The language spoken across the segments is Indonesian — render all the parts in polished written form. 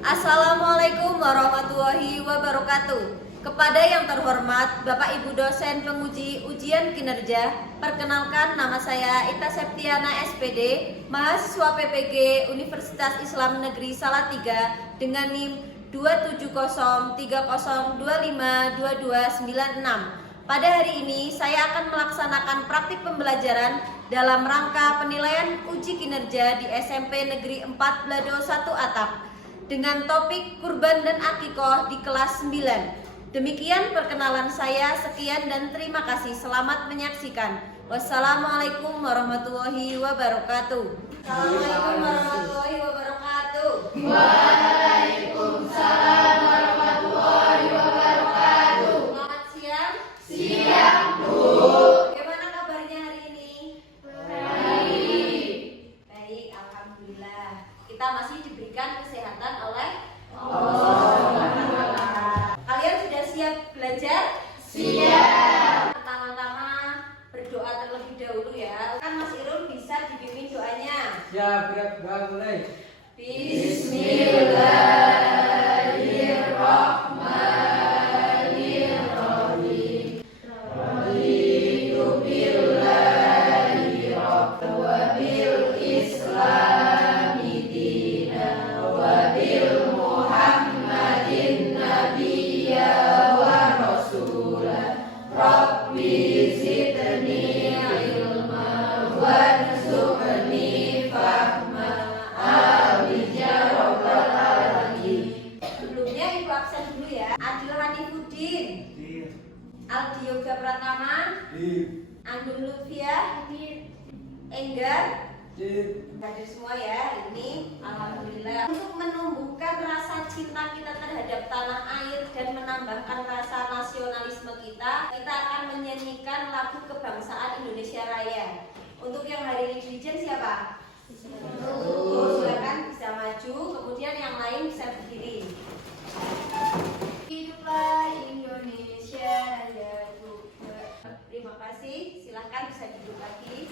Assalamualaikum warahmatullahi wabarakatuh. Kepada yang terhormat Bapak Ibu dosen penguji ujian kinerja, perkenalkan nama saya Ita Septiana SPD, mahasiswa PPG Universitas Islam Negeri Salatiga dengan NIM 27030252296. Pada hari ini saya akan melaksanakan praktik pembelajaran dalam rangka penilaian uji kinerja di SMP Negeri 4 Blado 1 Atap dengan topik kurban dan akikoh di kelas 9. Demikian perkenalan saya, sekian dan terima kasih. Selamat menyaksikan. Wassalamualaikum warahmatullahi wabarakatuh. Assalamualaikum warahmatullahi wabarakatuh. Waalaikumsalam warahmatullahi wabarakatuh. Selamat siang. Siang, Bu. Bagaimana kabarnya hari ini? Baik. Baik, alhamdulillah. Kita masih diberikan kesehatan oleh Allah. Kalian sudah siap belajar? Siap. Pertama-tama berdoa terlebih dahulu ya. Kan Mas Irul bisa dibimbing doanya. Ya, berat mulai. Bismillahirrahmanirrahim. Raditu billahi rabban wa bil islami dinan wa bil muhammadin nabiyya wa rasulah. Rabbi zidni ilma warzuqni fahma. Amin ya rabbal alamin. Sebelumnya Ibu absen dulu ya. Adil Hanifuddin, Aldi Yoga Pratama, Anggun Lutfia, Enggar, hadir semua ya. Ini alhamdulillah. Untuk menumbuhkan rasa cinta kita terhadap tanah air dan menambahkan rasa nasionalisme kita akan menyanyikan lagu kebangsaan Indonesia Raya. Untuk yang hari ini dirijen siapa? Silakan bisa maju, kemudian yang lain bisa berdiri. Hiduplah Indonesia Raya. Terima kasih, silahkan bisa duduk lagi.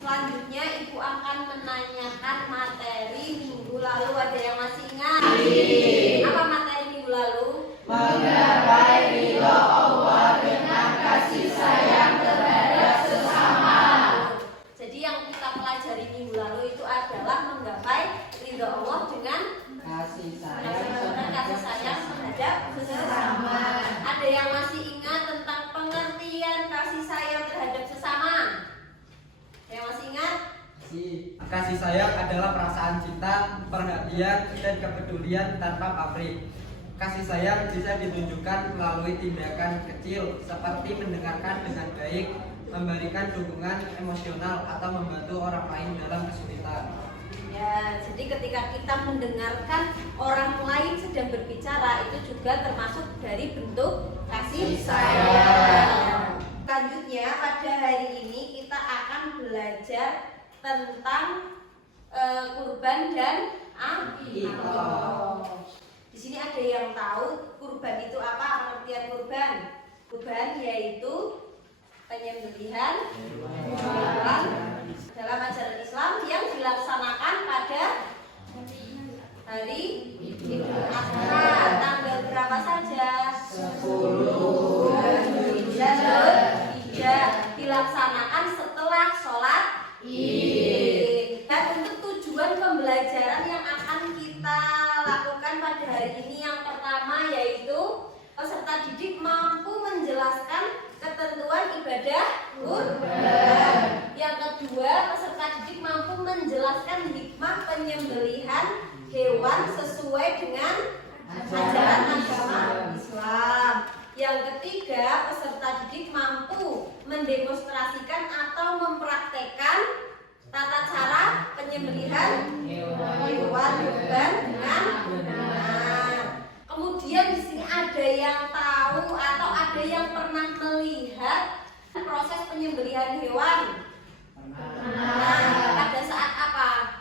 Selanjutnya Ibu akan menanyakan materi minggu lalu. Ada yang masih ingat? Apa materi minggu lalu? Menggapai ridho Allah dengan kasih sayang terhadap sesama. Jadi yang kita pelajari minggu lalu itu adalah menggapai ridho Allah dengan Kasih sayang kasih sayang terhadap sesama. Ada yang masih ingat tentang pengertian kasih sayang terhadap sesama? Ada yang masih ingat? Kasih sayang adalah perasaan cinta, perhatian, dan kepedulian tanpa pamrih. Kasih sayang bisa ditunjukkan melalui tindakan kecil seperti mendengarkan dengan baik, memberikan dukungan emosional, atau membantu orang lain dalam kesulitan. Ya, jadi ketika kita mendengarkan orang lain sedang berbicara, itu juga termasuk dari bentuk kasih sayang. Selanjutnya pada hari ini kita akan belajar tentang kurban dan akikoh. Di sini ada yang tahu kurban itu apa? Pengertian kurban. Kurban yaitu penyembelihan hewan dalam ajaran Islam yang dilaksanakan pada hari Idul Adha. Tanggal berapa saja? 10 Zulhijjah. Dilaksanakan setelah sholat Id. Dan untuk tujuan pembelajaran yang akan kita lakukan pada hari ini, yang pertama yaitu peserta didik mampu menjelaskan ketentuan ibadah kurban. Yang kedua, peserta didik mampu menjelaskan hikmah penyembelihan hewan sesuai dengan ajaran agama Islam. Yang ketiga, peserta didik mampu mendemonstrasikan atau mempraktekkan tata cara penyembelihan hewan kurban dengan benar. Kemudian di sini ada yang tahu atau ada yang pernah melihat proses penyembelihan hewan? Pada saat apa?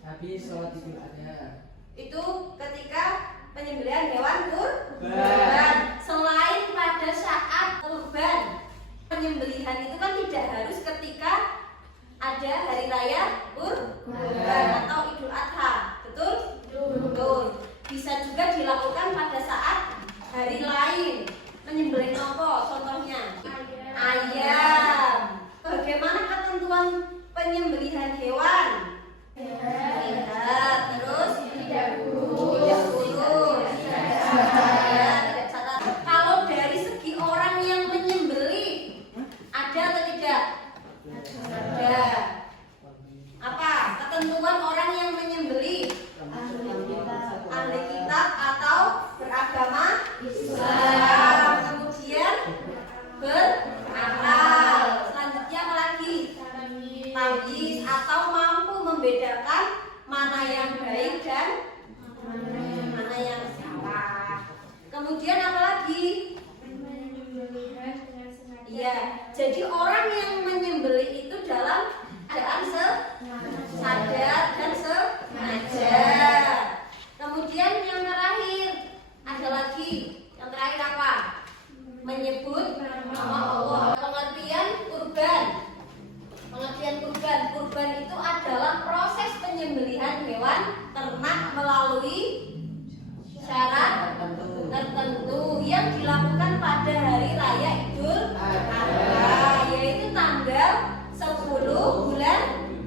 Habis sholat Idul Adha. Itu ketika penyembelihan hewan kurban. Selain pada saat kurban, penyembelihan itu kan tidak harus ketika ada hari raya kurban atau Idul Adha, betul? Betul. Ketentuan orang yang menyembelih ahli kitab atau beragama Islam. Kemudian berakal. Selanjutnya apa lagi? Tamyiz atau mampu membedakan mana yang baik dan mana yang salah. Kemudian apa lagi? Iya, jadi orang yang menyembelih itu dalam keadaan sadar dan sengaja. Kemudian yang terakhir ada lagi. Yang terakhir apa? Menyebut nama Allah. Pengertian kurban. Kurban itu adalah proses penyembelihan hewan ternak melalui syarat tertentu yang dilakukan pada hari raya Idul Adha, yaitu tanggal 10 bulan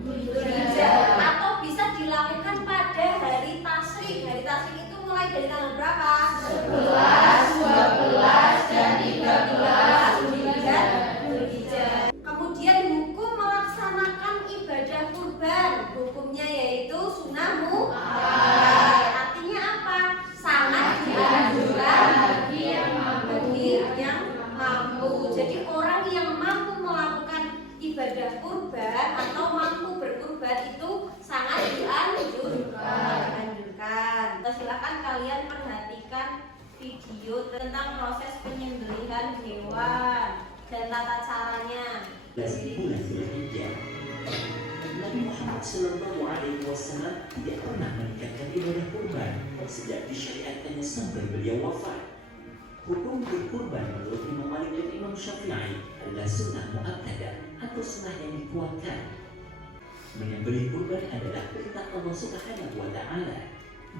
Dzulhijjah, atau bisa dilakukan pada hari tasyrik. Hari tasyrik itu mulai dari tanggal berapa? 11, 12, dan 13 Dzulhijjah. Kemudian hukum melaksanakan ibadah kurban, hukumnya yaitu sunnah muakkad. Artinya apa? Sangat dianjurkan bagi yang mampu. Jadi orang yang mampu melakukan ibadah kurban atau mampu berkurban itu sangat dianjurkan. Silakan kalian perhatikan video tentang proses penyembelihan hewan dan tata caranya. Bulan Dzulhijjah. Nabi Muhammad SAW tidak pernah meningkatkan ibadah kurban sejak disyariatkannya sampai beliau wafat. Hukum berkurban menurut Imam Malik dan Imam Syafi'i adalah sunnah muakkadah atau sunnah yang dikuatkan. Menyembelih kurban adalah perintah Allah Subhanahu wa Ta'ala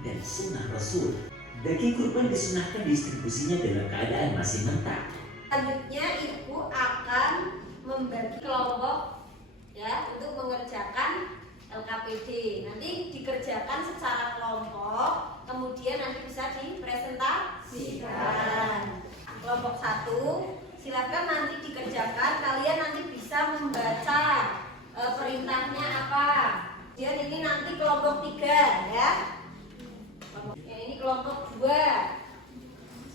dan sunnah Rasul. Daging kurban disunahkan distribusinya dalam keadaan masih mentah. Selanjutnya ibu akan membagi kelompok ya untuk mengerjakan LKPD. Nanti dikerjakan secara kelompok, kemudian nanti bisa dipresentasikan. Kelompok 1 silakan nanti dikerjakan, kalian nanti bisa membaca perintahnya apa. Kemudian ini nanti kelompok 3 ya. Ini kelompok 2.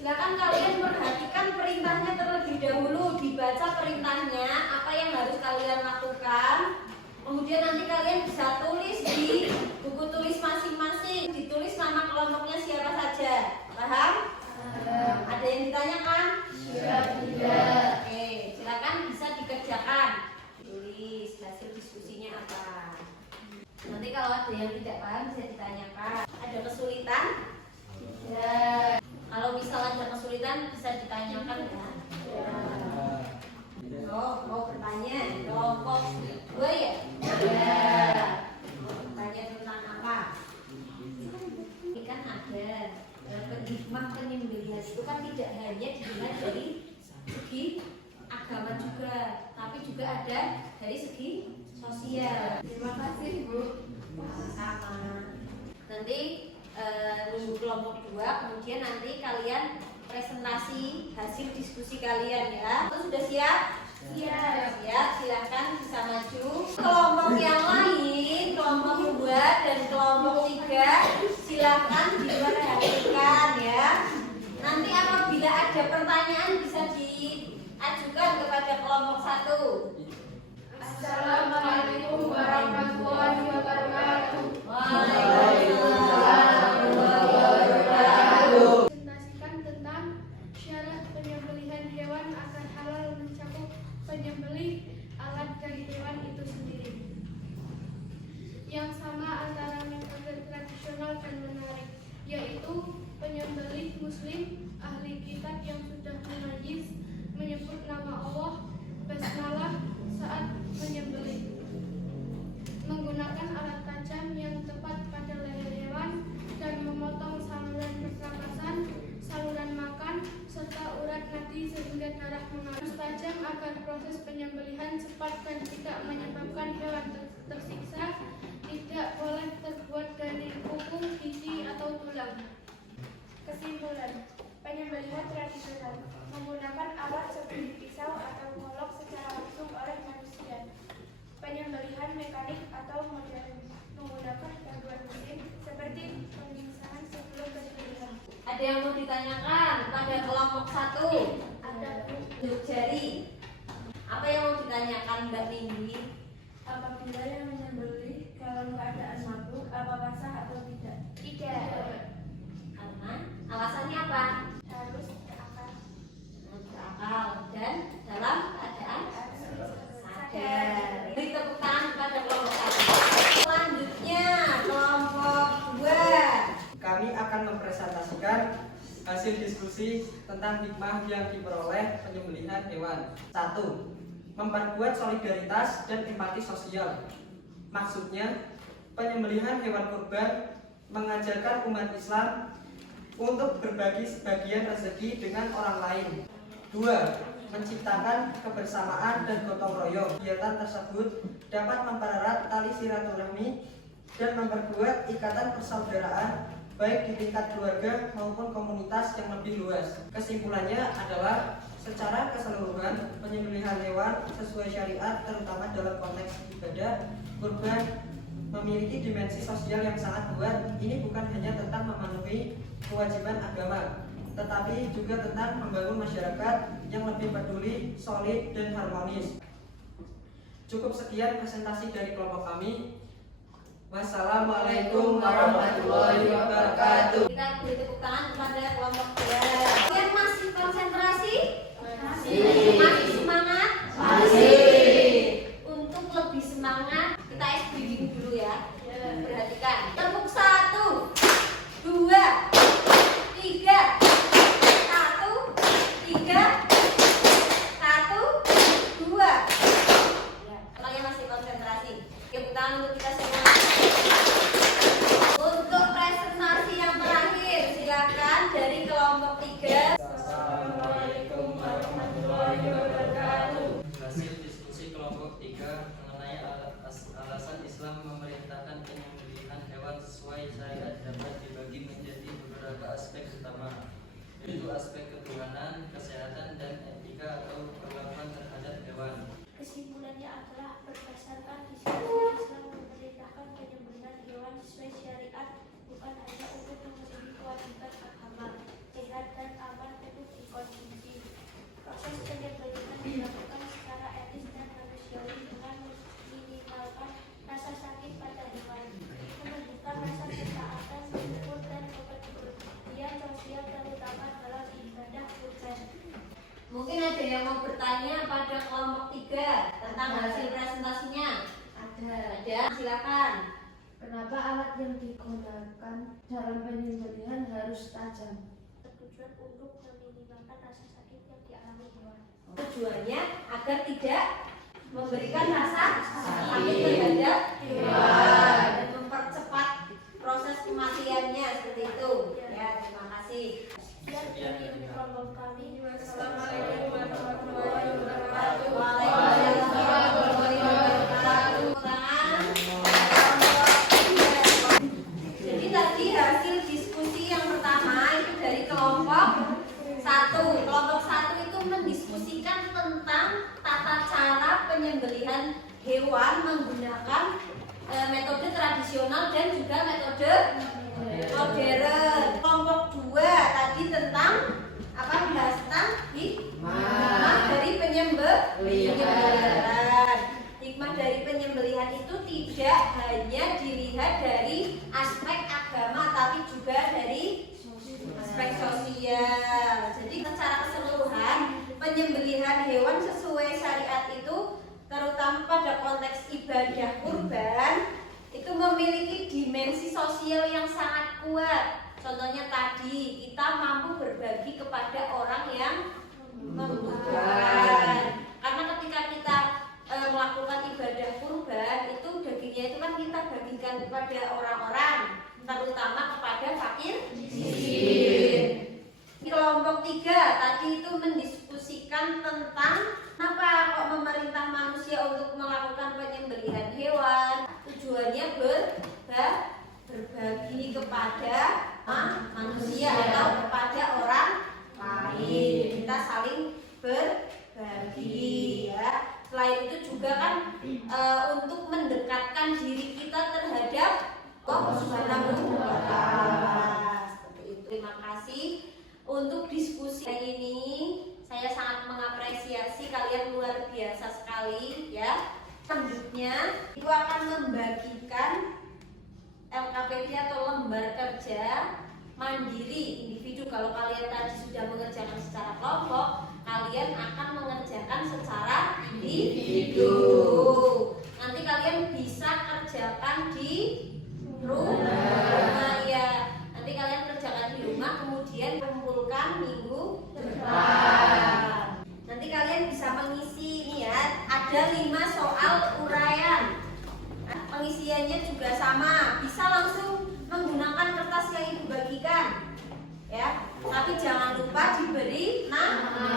Silakan kalian perhatikan perintahnya terlebih dahulu, dibaca perintahnya apa yang harus kalian lakukan. Kemudian nanti kalian bisa tulis di buku tulis masing-masing, ditulis nama kelompoknya siapa saja. Paham? Ada yang ditanyakan? Tidak. Oke, silakan bisa dikerjakan. Tulis hasil diskusinya apa. Nanti kalau ada yang tidak paham bisa ditanyakan. Ada kesulitan? Tidak. Kalau misalnya ada kesulitan bisa ditanyakan ya. Oh, mau bertanya kelompok 2 ya? Bertanya tentang apa? Ini kan ada hikmah penyembelihan itu kan tidak hanya dilihat dari segi agama juga, tapi juga ada dari segi sosial. Terima kasih, Bu. Sama. Nanti nunggu kelompok 2, kemudian nanti kalian presentasi hasil diskusi kalian ya. Sudah siap? Siap. Siap, silahkan bisa maju. Kelompok yang lain, kelompok 2 dan kelompok 3, silahkan diperhatikan ya. Nanti apabila ada pertanyaan bisa diajukan kepada kelompok 1. Assalamualaikum warahmatullahi wabarakatuh. Waalaikumsalam. Presentasikan tentang syarat penyembelihan hewan agar halal mencakup penyembelih alat dari hewan itu sendiri. Yang sama antara metode tradisional dan menarik, yaitu penyembelih muslim ahli kitab yang sudah menajis menyebut nama Allah basmalah saat menyembelih, menggunakan alat tajam yang tepat pada leher hewan dan memotong saluran pernapasan, saluran makan, serta urat nadi sehingga darah mengalir tajam agar proses penyembelihan cepat dan tidak menyebabkan hewan tersiksa. Tidak boleh terbuat dari kuku, gizi, atau tulang. Kesimpulan, penyembelihan tradisional menggunakan alat seperti pisau atau golok secara langsung oleh manusia. Penyembelihan mekanik atau modern menggunakan Ada yang mau ditanyakan pada kelompok 1? Ada Bu. Tunjuk jari. Apa yang mau ditanyakan Mbak Ninggi? Apabila yang menyembelih dalam keadaan mabuk, apakah sah atau tidak? Tidak. Karena alasannya apa? Harus berakal. Berakal dan dalam keadaan sadar. Beri tepuk tangan kepada kelompok 1. Selanjutnya kelompok 2. Kami akan mempresentasikan hasil diskusi tentang hikmah yang diperoleh penyembelihan hewan. 1. Memperkuat solidaritas dan empati sosial. Maksudnya, penyembelihan hewan kurban mengajarkan umat Islam untuk berbagi sebagian rezeki dengan orang lain. 2. Menciptakan kebersamaan dan gotong royong. Kegiatan tersebut dapat mempererat tali silaturahmi dan memperkuat ikatan persaudaraan baik di tingkat keluarga maupun komunitas yang lebih luas. Kesimpulannya adalah secara keseluruhan penyembelihan hewan sesuai syariat terutama dalam konteks ibadah kurban memiliki dimensi sosial yang sangat kuat. Ini bukan hanya tentang memenuhi kewajiban agama, tetapi juga tentang membangun masyarakat yang lebih peduli, solid, dan harmonis. Cukup sekian presentasi dari kelompok kami. Wassalamualaikum warahmatullahi wabarakatuh. Kita beri tepuk tangan kepada kelompok 2. Kalian masih konsentrasi? Masih semangat? Untuk lebih semangat, kita SBB dulu ya. Perhatikan. Tepuk 1, 2, 3. 1, 3. 1, 2. Kalian masih konsentrasi. Tepuk tangan untuk kita semua. Untuk presentasi yang terakhir, silakan dari kelompok 3. Assalamualaikum warahmatullahi wabarakatuh. Hasil diskusi kelompok 3 mengenai alasan Islam memerintahkan penyembelihan hewan sesuai syariat dapat dibagi menjadi beberapa aspek utama, yaitu aspek ketuhanan, kesehatan, dan etika atau perlakuan terhadap hewan. Kesimpulannya adalah berdasarkan diskusi Islam memerintahkan penyembelihan hewan sesuai syariat bukan hanya untuk memenuhi kewajiban agama, sehat dan aman untuk dikonsumsi. Proses penyembelihan dilakukan secara etis dan manusiawi dengan meminimalkan rasa sakit pada hewan, menunjukkan rasa ketaatan, syukur dan kepedulian sosial terutama dalam ibadah kurban. Mungkin ada yang mau bertanya pada kelompok 3 tentang hasil presentasinya. Ada. Silakan. Kenapa alat yang digunakan dalam penyembelihan harus tajam? Bertujuan untuk meminimalkan rasa sakit yang dialami hewan. Tujuannya agar tidak memberikan rasa sakit terhadap hewan dan mempercepat proses kematiannya seperti itu. Ya, terima kasih. Sekian dari kelompok kami. Assalamualaikum warahmatullahi wabarakatuh. Waalaikumsalam warahmatullahi wabarakatuh. Jadi tadi hasil diskusi yang pertama itu dari kelompok 1. Kelompok 1 itu mendiskusikan tentang tata cara penyembelihan hewan menggunakan metode tradisional dan juga metode modern. Kelompok 2 tadi tentang apa? Bahas tentang hikmah dari penyembelihan. Hikmah dari penyembelihan itu tidak hanya dilihat dari aspek agama tapi juga dari aspek sosial. Jadi secara keseluruhan penyembelihan hewan sesuai syariat itu terutama pada konteks ibadah kurban itu memiliki dimensi sosial yang sangat kuat. Contohnya tadi kita mampu berbagi kepada orang yang membutuhkan. Karena ketika kita melakukan ibadah kurban itu dagingnya itu kan kita bagikan kepada orang-orang, terutama kepada fakir miskin. Kelompok 3 tadi itu mendiskusikan tentang kenapa kok memerintah manusia untuk melakukan penyembelihan hewan. Tujuannya berbagi kepada manusia atau kepada orang lain. Kita saling berbagi ya. Selain itu juga kan untuk mendekatkan diri kita terhadap Allah Subhanahu wa Ta'ala. Seperti itu. Terima kasih. Untuk diskusi ini saya sangat mengapresiasi kalian, luar biasa sekali ya. Selanjutnya itu akan membagikan LKPD atau lembar kerja mandiri individu. Kalau kalian tadi sudah mengerjakan secara kelompok, kalian akan mengerjakan secara individu. Nanti kalian bisa kerjakan di rumah ya. Nanti kalian kerjakan di rumah, kemudian kumpulkan minggu depan. Nanti kalian bisa mengisi ini ya. Ada 5 soal uraian. Pengisiannya juga sama. Bisa langsung menggunakan kertas yang ibu bagikan ya. Tapi jangan lupa diberi nama.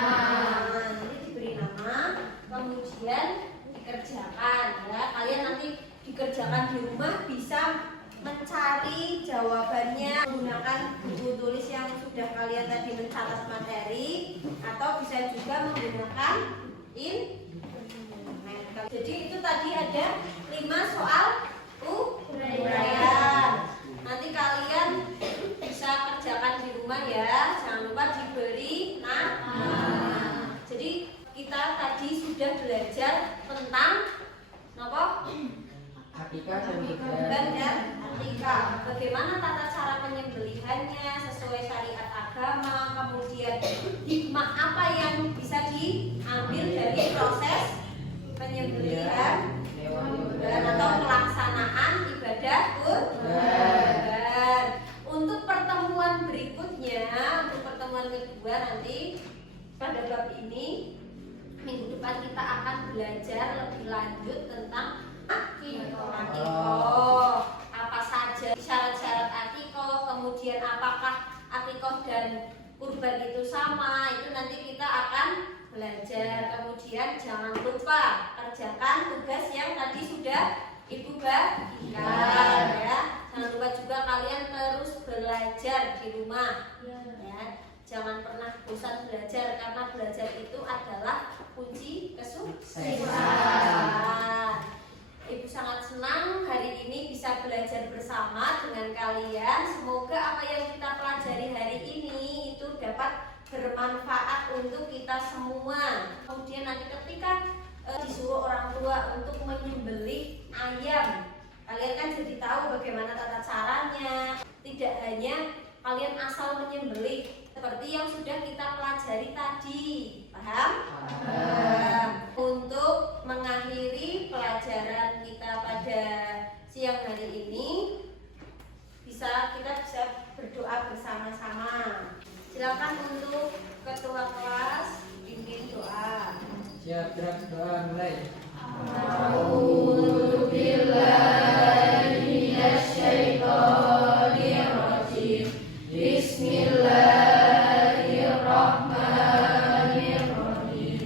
Jadi diberi nama, kemudian dikerjakan ya. Kalian nanti dikerjakan di rumah bisa mencari jawabannya menggunakan buku tulis yang sudah kalian tadi mencatat materi, atau bisa juga menggunakan internet. Jadi itu tadi ada 5 soal uraian. Nanti kalian bisa kerjakan di rumah ya. Jangan lupa diberi nama. Jadi kita tadi sudah belajar tentang apa? Akikah dan Kurban dan akikah. Bagaimana tata cara penyembelihannya sesuai syariat agama, kemudian hikmah apa yang bisa diambil dari proses penyembelihan kurban atau pelaksanaan ibadah kurban. Untuk pertemuan berikutnya, untuk pertemuan kedua nanti pada bab ini, minggu depan kita akan belajar lebih lanjut tentang akikoh. Apa saja syarat-syarat akikoh, kemudian apakah akikoh dan kurban itu sama, itu nanti kita akan belajar. Kemudian jangan lupa kerjakan tugas yang tadi sudah ibu bagikan ya. Jangan lupa juga kalian terus belajar di rumah ya. Jangan pernah bosan belajar, karena belajar itu adalah kunci kesuksesan. Ibu sangat senang hari ini bisa belajar bersama dengan kalian. Semoga apa yang kita pelajari hari ini itu dapat bermanfaat untuk kita semua. Kemudian nanti ketika disuruh orang tua untuk menyembelih ayam, kalian kan jadi tahu bagaimana tata caranya. Tidak hanya kalian asal menyembelih seperti yang sudah kita pelajari tadi. Paham? Paham. Untuk mengakhiri pelajaran kita pada siang hari ini, kita bisa berdoa bersama-sama. Silakan untuk ketua kelas pimpin doa. Siap, gerak doa mulai. A'udzubillahiminasyaitonirrajim. Bismillahirrahmanirrahim.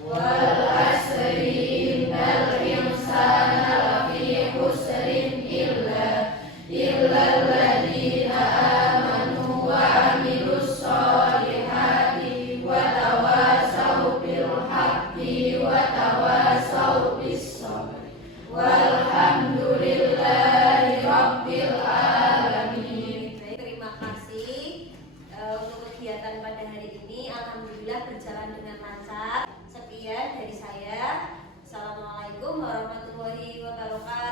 Wal asri innal insana lafi khusrin illa alladziina amanu wa 'amilus sholihati wa tawasaw bil haqqi wa tawasaw bis sabr. Walhamdulillahi rabbil alamin. Baik, terima kasih untuk kegiatan pada hari ini. Alhamdulillah berjalan dengan lancar. Sekian dari saya. Assalamualaikum warahmatullahi wabarakatuh.